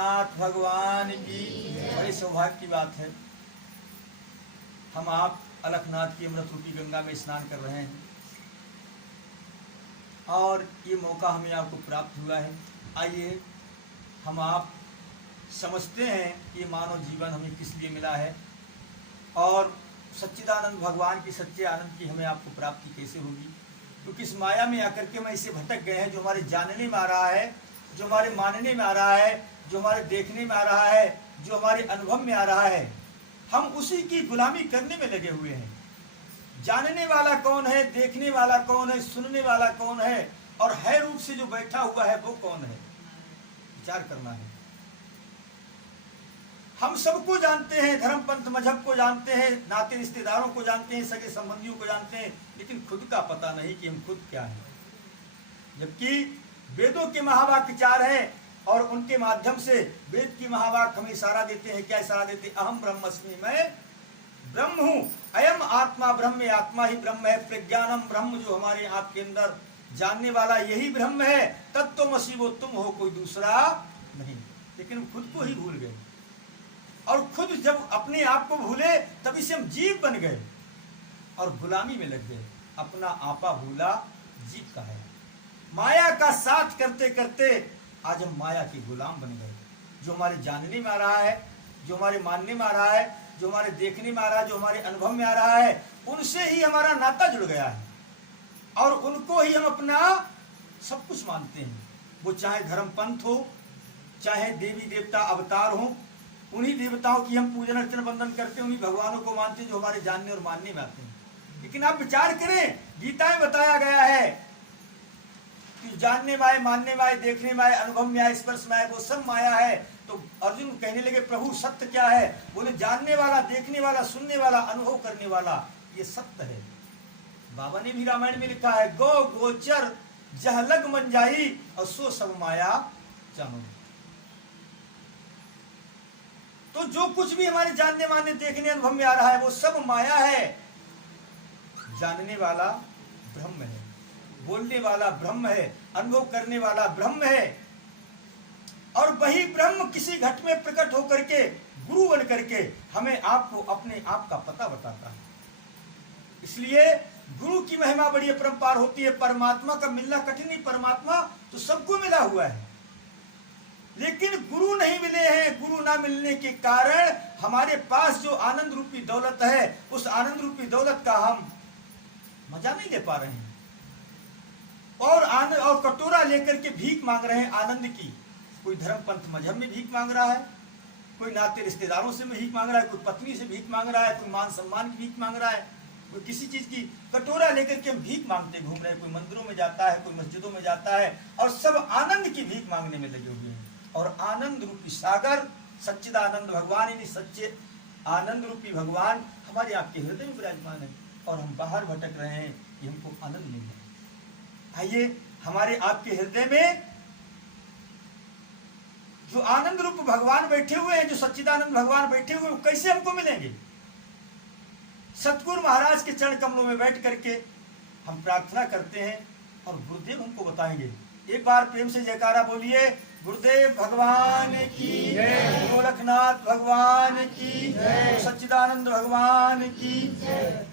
गोरखनाथ भगवान की। बड़े सौभाग्य की बात है, हम आप अलखनाथ की अमृत रूपी गंगा में स्नान कर रहे हैं और ये मौका हमें आपको प्राप्त हुआ है। आइए हम आप समझते हैं कि मानव जीवन हमें किस लिए मिला है और सच्चिदानंद भगवान की सच्चे आनंद की हमें आपको प्राप्ति कैसे होगी। क्योंकि इस माया में आकर के मैं इसे भटक गए हैं, जो हमारे जानने में आ रहा है, जो हमारे मानने में आ रहा है, जो हमारे देखने में आ रहा है, जो हमारे अनुभव में आ रहा है, हम उसी की गुलामी करने में लगे हुए हैं। जानने वाला कौन है, देखने वाला कौन है, सुनने वाला कौन है और है रूप से जो बैठा हुआ है वो कौन है, विचार करना है। हम सबको जानते हैं, धर्म पंथ मजहब को जानते हैं, नाते रिश्तेदारों को जानते हैं, सगे संबंधियों को जानते हैं, लेकिन खुद का पता नहीं कि हम खुद क्या हैं। जबकि वेदों के महावाक्य चार हैं और उनके माध्यम से वेद की महावाक्य हमें इशारा देते हैं। क्या इशारा देते हैं? अहम ब्रह्मस्मि, मैं ब्रह्म हूं। अयम आत्मा ब्रह्म, आत्मा ही ब्रह्म है। प्रज्ञानम ब्रह्म, जो हमारे आपके अंदर जानने वाला यही ब्रह्म है। तत्त्वमसि, वो तुम हो, कोई दूसरा नहीं। लेकिन खुद को ही भूल गए और खुद जब अपने आप को भूले तभी से हम जीव बन गए और गुलामी में लग गए। अपना आपा भूला जीव का है। माया का साथ करते करते आज हम माया के गुलाम बन गए। जो हमारे जानने में आ रहा है, जो हमारे मानने में आ रहा है, जो हमारे देखने में आ रहा है, जो हमारे अनुभव में आ रहा है, उनसे ही हमारा नाता जुड़ गया है और उनको ही हम अपना सब कुछ मानते हैं। वो चाहे धर्म पंथ हो, चाहे देवी देवता अवतार हो, उन्हीं देवताओं की हम पूजन अर्चन वंदन करते हैं, उन्हीं भगवानों को मानते हैं जो हमारे जानने और मानने में आते हैं। लेकिन आप विचार करें, गीता में बताया गया है कि जानने में आए, मानने में आए, देखने में आए, अनुभव में आए, स्पर्श में आए, वो सब माया है। तो अर्जुन कहने लगे प्रभु सत्य क्या है? बोले जानने वाला, देखने वाला, सुनने वाला, अनुभव करने वाला, ये सत्य है। बाबा ने भी रामायण में लिखा है, गो गोचर जह लग मन जाई और सो सब माया जानो। तो जो कुछ भी हमारे जानने मानने देखने अनुभव में आ रहा है वो सब माया है। जानने वाला ब्रह्म है, बोलने वाला ब्रह्म है, अनुभव करने वाला ब्रह्म है और वही ब्रह्म किसी घट में प्रकट होकर के गुरु बन करके हमें आपको अपने आप का पता बताता है। इसलिए गुरु की महिमा बड़ी अपरंपार होती है। परमात्मा का मिलना कठिन नहीं, परमात्मा तो सबको मिला हुआ है, लेकिन गुरु नहीं मिले हैं। गुरु ना मिलने के कारण हमारे पास जो आनंद रूपी दौलत है, उस आनंद रूपी दौलत का हम मजा नहीं ले पा रहे हैं और आनंद और कटोरा लेकर के भीख मांग रहे हैं आनंद की। कोई धर्म पंथ मजहब में भीख मांग रहा है, कोई नाते रिश्तेदारों से भीख मांग रहा है, कोई पत्नी से भीख मांग रहा है, कोई मान सम्मान की भीख मांग रहा है, कोई किसी चीज की कटोरा लेकर के हम भीख मांगते घूम रहे हैं। कोई मंदिरों में जाता है, कोई मस्जिदों में जाता है और सब आनंद की भीख मांगने में लगे हुए हैं। और आनंद रूपी सागर सच्चिदानंद भगवान, यानी सच्चे आनंद रूपी भगवान हमारे आपके हृदय में विराजमान है और हम बाहर भटक रहे हैं कि हमको आनंद मिल जाए। आइए हमारे आपके हृदय में जो आनंद रूप भगवान बैठे हुए हैं, जो सच्चिदानंद भगवान बैठे हुए हैं, कैसे हमको मिलेंगे? सतगुरु महाराज के चरण कमलों में बैठ करके हम प्रार्थना करते हैं और गुरुदेव हमको बताएंगे। एक बार प्रेम से जयकारा बोलिए, गुरुदेव भगवान की जय, गोरखनाथ भगवान की जय, सच्चिदानंद भगवान की जय।